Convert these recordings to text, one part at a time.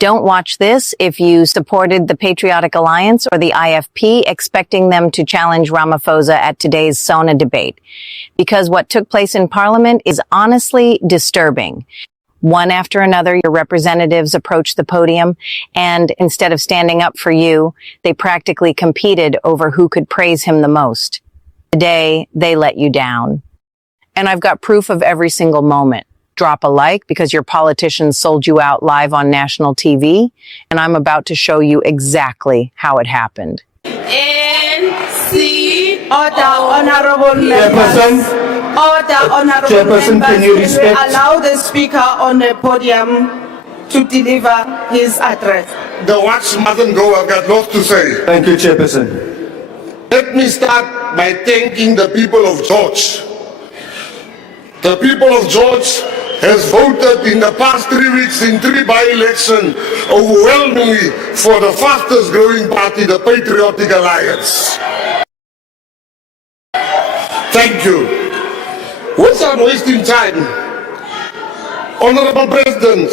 Don't watch this if you supported the Patriotic Alliance or the IFP, expecting them to challenge Ramaphosa at today's SONA debate. Because what took place in Parliament is honestly disturbing. One after another, your representatives approached the podium, and instead of standing up for you, they practically competed over who could praise him the most. Today, they let you down. And I've got proof of every single moment. Drop a like because your politicians sold you out live on national TV, and I'm about to show you exactly how it happened. NC Order, honorable members. Order, honorable Chairperson, members. can you respect? Allow the speaker on the podium to deliver his address. The watch mustn't go, I've got lots to say. Thank you, Chairperson. Let me start by thanking the people of George. The people of George has voted in the past 3 weeks in 3 by-elections overwhelmingly for the fastest growing party, the Patriotic Alliance. Thank you. Without wasting time, Honorable President,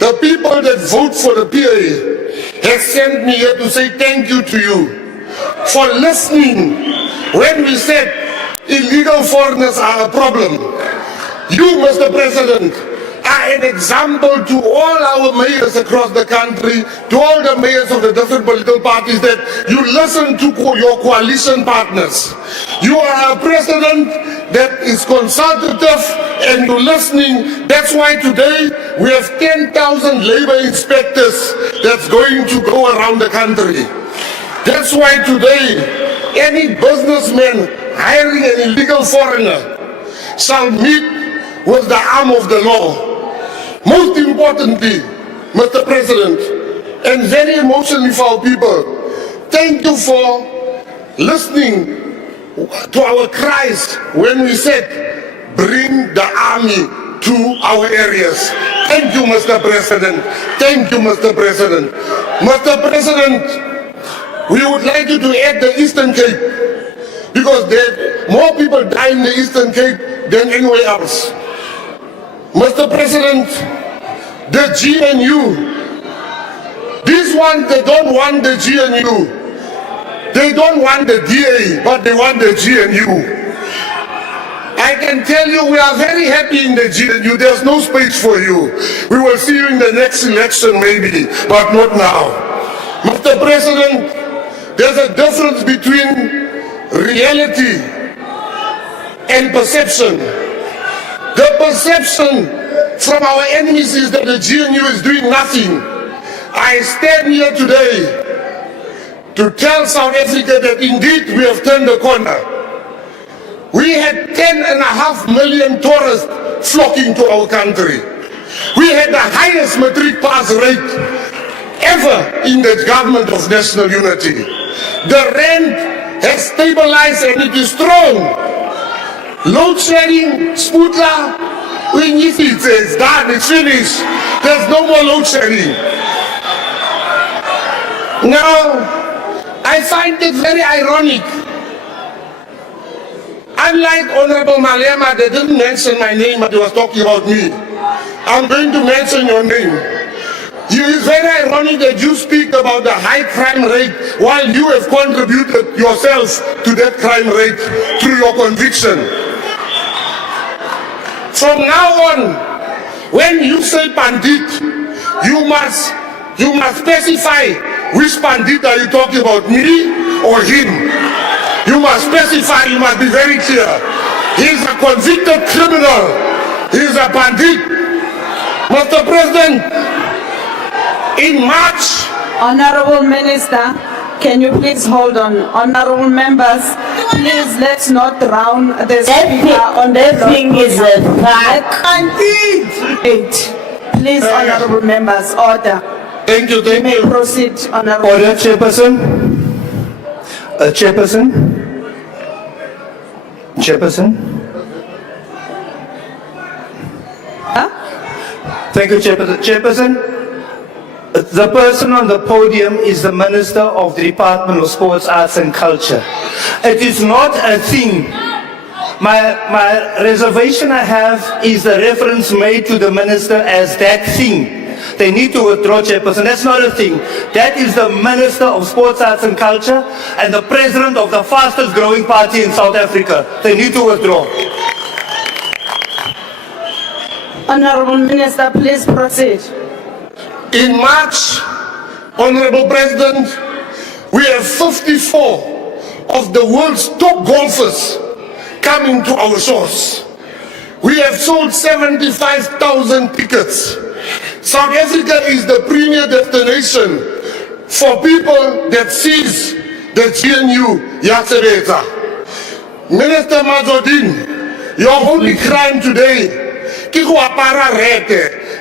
the people that vote for the PA have sent me here to say thank you to you for listening when we said illegal foreigners are a problem. You, Mr. President, are an example to all our mayors across the country, to all the mayors of the different political parties, that you listen to your coalition partners. You are a president that is consultative and you're listening. That's why today we have 10,000 labor inspectors that's going to go around the country. That's why today any businessman hiring an illegal foreigner shall meet with the arm of the law. Most importantly, Mr. President, and very emotionally for our people, thank you for listening to our cries when we said, bring the army to our areas. Thank you, Mr. President. Thank you, Mr. President. Mr. President, we would like you to add the Eastern Cape, because there more people die in the Eastern Cape than anywhere else. Mr. President, the GNU, these ones, they don't want the GNU. They don't want the DA, but they want the GNU. I can tell you we are very happy in the GNU. There's no space for you. We will see you in the next election maybe, but not now. Mr. President, there's a difference between reality and perception. The perception from our enemies is that the GNU is doing nothing. I stand here today to tell South Africa that indeed we have turned the corner. We had 10.5 million tourists flocking to our country. We had the highest matric pass rate ever in the government of national unity. The rand has stabilized and it is strong. Load shedding, Spootla, it's done, it's finished. There's no more load shedding. Now, I find it very ironic. Unlike Honorable Malema, they didn't mention my name, but they was talking about me. I'm going to mention your name. It is very ironic that you speak about the high crime rate while you have contributed yourself to that crime rate through your conviction. From now on, when you say bandit, you must specify which bandit are you talking about, me or him. You must specify, you must be very clear. He's a convicted criminal. He's a bandit. Mr. President, in March... Honorable Minister, can you please hold on? Honorable members, please let's not drown the speaker on the floor. That thing is a fact. Please, honorable members, order. Thank you, You may proceed, honorable. Order, Chairperson. Chairperson. Chairperson. Huh? Thank you, Chairperson. Chairperson, the person on the podium is the Minister of the Department of Sports, Arts and Culture. It is not a thing. My reservation I have is the reference made to the Minister as that thing. They need to withdraw, Chairperson. That's not a thing. That is the Minister of Sports, Arts and Culture and the President of the fastest growing party in South Africa. They need to withdraw. Honorable Minister, please proceed. In March, Honorable President, we have 54 of the world's top golfers coming to our shores. We have sold 75,000 tickets. South Africa is the premier destination for people that sees the GNU Yatsebeta. Minister Mazodin, your only crime today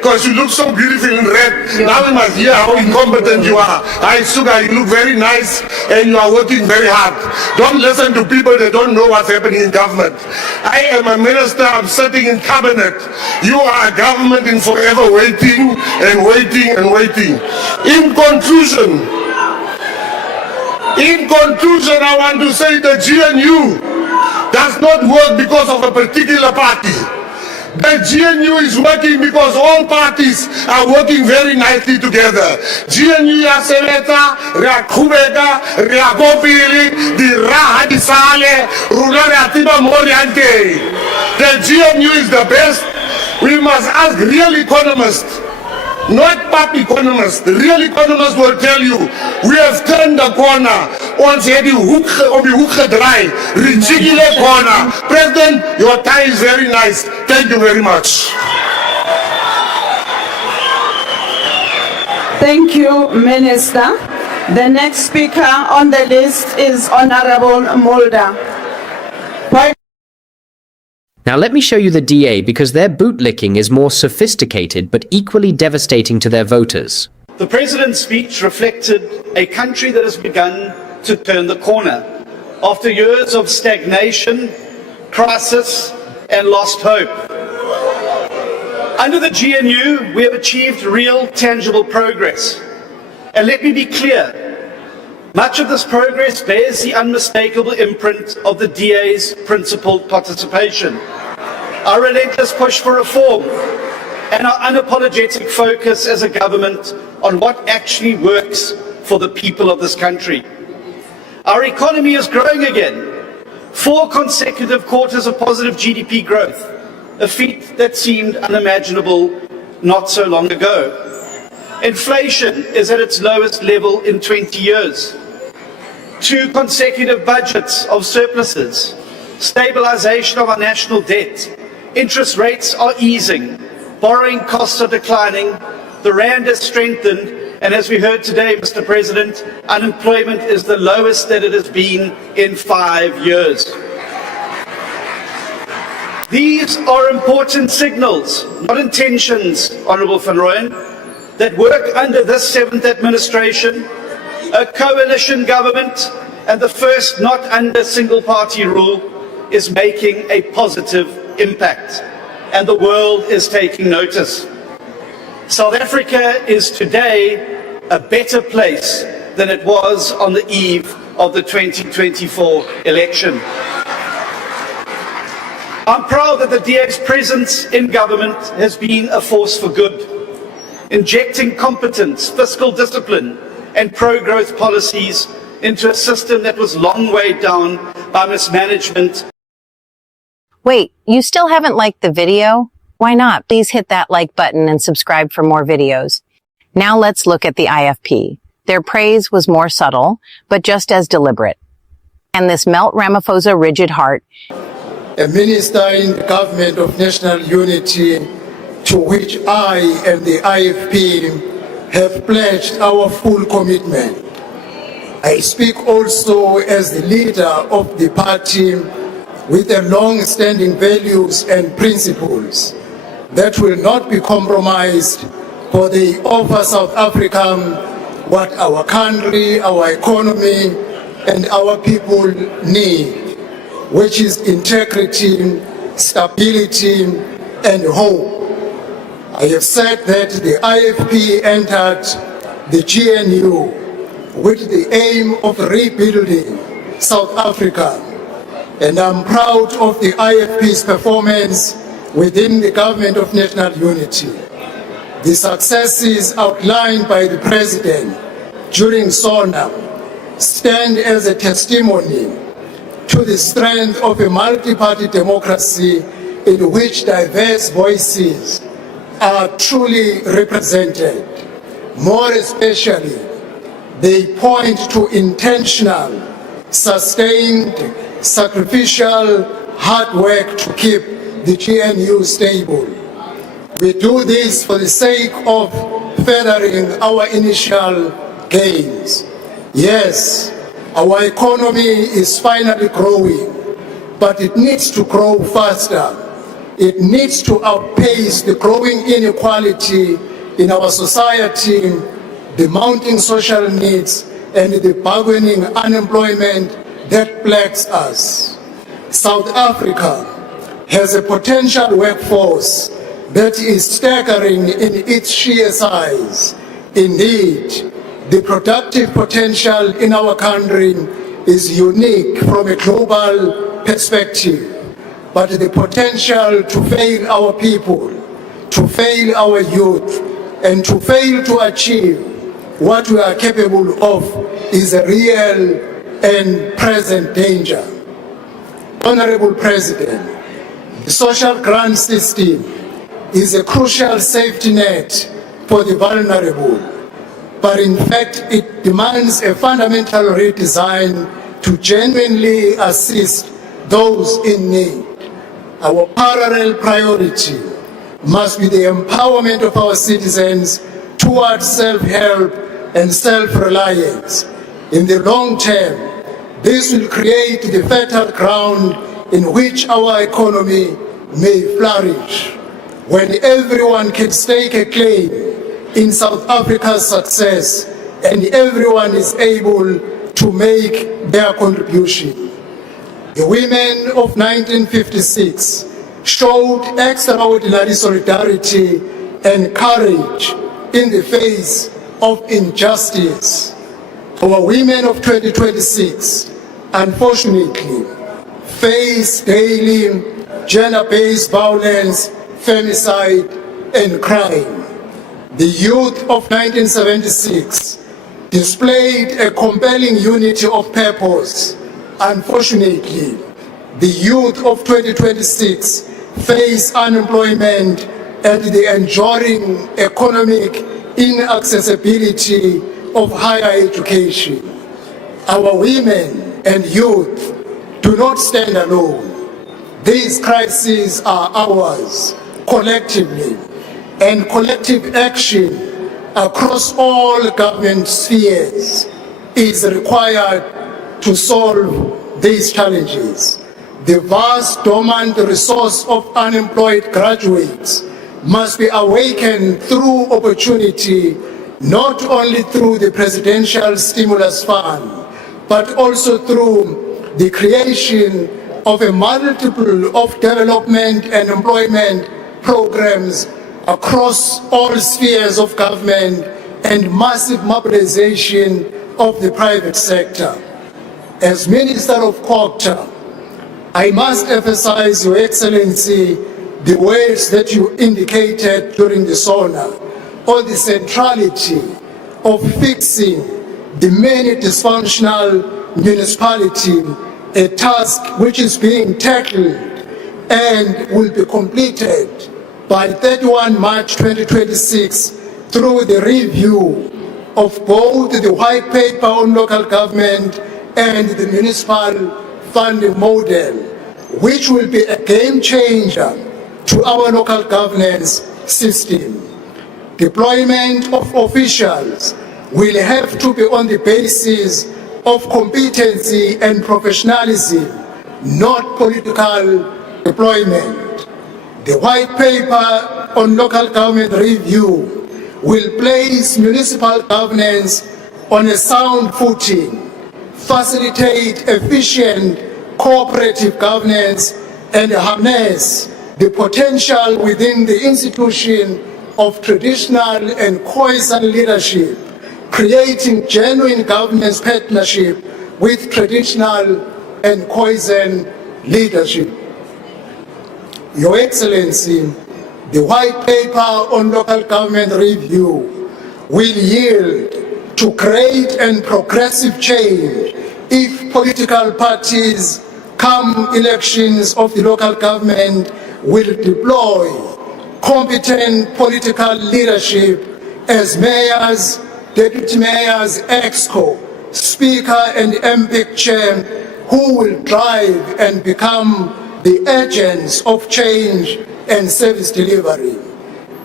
because you look so beautiful in red. Now we must hear how incompetent you are. I sugar, you look very nice and you are working very hard. Don't listen to people that don't know what's happening in government. I am a minister, I'm sitting in cabinet. You are a government in forever waiting and waiting and waiting. In conclusion, I want to say the GNU does not work because of a particular party. The GNU is working because all parties are working very nicely together. GNU yasebenza, riyaqhubeka, riyakopili, di raha di sale, runa riyatiba moriante. The GNU is the best. We must ask real economists, not pop economists. The real economists will tell you, we have turned the corner. Ons het die hoek gedraai, ridiculous corner. President, your tie is very nice. Thank you very much. Thank you, Minister. The next speaker on the list is Honorable Mulder. Now let me show you the DA because their bootlicking is more sophisticated but equally devastating to their voters. The President's speech reflected a country that has begun to turn the corner after years of stagnation, crisis and lost hope. Under the GNU, we have achieved real, tangible progress. And let me be clear, much of this progress bears the unmistakable imprint of the DA's principled participation, our relentless push for reform, and our unapologetic focus as a government on what actually works for the people of this country. Our economy is growing again. 4 consecutive quarters of positive GDP growth, a feat that seemed unimaginable not so long ago. Inflation is at its lowest level in 20 years. 2 consecutive budgets of surpluses, stabilization of our national debt, interest rates are easing, borrowing costs are declining, the rand has strengthened, and as we heard today, Mr. President, unemployment is the lowest that it has been in 5 years. These are important signals, not intentions, Honourable Van Rooyen, that work under this 7th administration, a coalition government, and the first not under single-party rule, is making a positive impact, and the world is taking notice. South Africa is today a better place than it was on the eve of the 2024 election. I'm proud that the DA's presence in government has been a force for good, injecting competence, fiscal discipline, and pro-growth policies into a system that was long weighed down by mismanagement. Wait, you still haven't liked the video? Why not? Please hit that like button and subscribe for more videos. Now let's look at the IFP. Their praise was more subtle, but just as deliberate. And this melt Ramaphosa rigid heart. A minister in the government of national unity, to which I and the IFP have pledged our full commitment. I speak also as the leader of the party with the long-standing values and principles that will not be compromised, for they offer South Africa what our country, our economy, and our people need, which is integrity, stability, and hope. I have said that the IFP entered the GNU with the aim of rebuilding South Africa, and I'm proud of the IFP's performance within the government of national unity. The successes outlined by the President during SONA stand as a testimony to the strength of a multi-party democracy in which diverse voices are truly represented. More especially, they point to intentional, sustained, sacrificial, hard work to keep the GNU stable. We do this for the sake of furthering our initial gains. Yes, our economy is finally growing, but it needs to grow faster. It needs to outpace the growing inequality in our society, the mounting social needs, and the bargaining unemployment that plagues us. South Africa has a potential workforce that is staggering in its sheer size. Indeed, the productive potential in our country is unique from a global perspective, but the potential to fail our people, to fail our youth, and to fail to achieve what we are capable of is a real and present danger. Honorable President, the social grant system is a crucial safety net for the vulnerable, but in fact it demands a fundamental redesign to genuinely assist those in need. Our parallel priority must be the empowerment of our citizens towards self-help and self-reliance. In the long term, this will create the fertile ground in which our economy may flourish. When everyone can stake a claim in South Africa's success and everyone is able to make their contribution. The women of 1956 showed extraordinary solidarity and courage in the face of injustice. Our women of 2026, unfortunately, face daily gender-based violence, femicide, and crime. The youth of 1976 displayed a compelling unity of purpose. Unfortunately, the youth of 2026 face unemployment and the enduring economic inaccessibility of higher education. Our women and youth do not stand alone. These crises are ours collectively, and collective action across all government spheres is required to solve these challenges. The vast dormant resource of unemployed graduates must be awakened through opportunity, not only through the Presidential Stimulus Fund, but also through the creation of a multiple of development and employment programs across all spheres of government and massive mobilization of the private sector. As Minister of Culture, I must emphasize, Your Excellency, the ways that you indicated during the SONA on the centrality of fixing the many dysfunctional municipalities, a task which is being tackled and will be completed by 31 March 2026 through the review of both the white paper on local government and the municipal funding model, which will be a game changer to our local governance system. Deployment of officials will have to be on the basis of competency and professionalism, not political deployment. The white paper on local government review will place municipal governance on a sound footing, facilitate efficient cooperative governance, and harness the potential within the institution of traditional and cohesion leadership, creating genuine governance partnership with traditional and cohesion leadership. Your Excellency, The white paper on local government review will yield to great and progressive change if political parties, come elections of the local government, will deploy competent political leadership as mayors, deputy mayors, exco, speaker and MPIC chair, who will drive and become the agents of change and service delivery.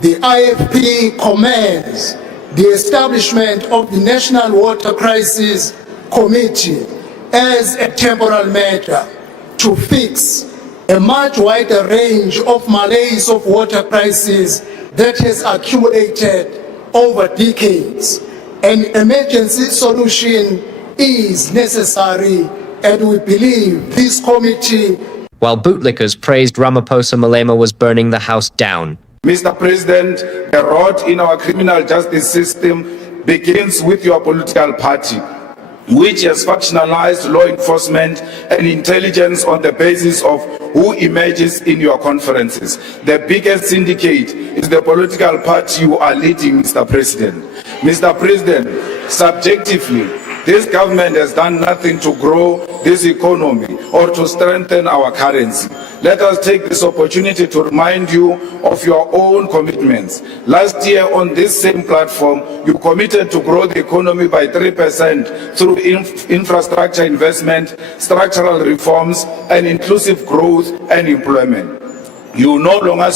The IFP commends the establishment of the National Water Crisis Committee as a temporal matter to fix a much wider range of malaise of water crisis that has accumulated over decades. An emergency solution is necessary, and we believe this committee. While bootlickers praised Ramaphosa, Malema was burning the house down. Mr. President, the rot in our criminal justice system begins with your political party, which has factionalized law enforcement and intelligence on the basis of who emerges in your conferences. The biggest syndicate is the political party you are leading, Mr. President. Mr. President, subjectively, this government has done nothing to grow this economy or to strengthen our currency. Let us take this opportunity to remind you of your own commitments. Last year on this same platform, you committed to grow the economy by 3% through infrastructure investment, structural reforms, and inclusive growth and employment. You no longer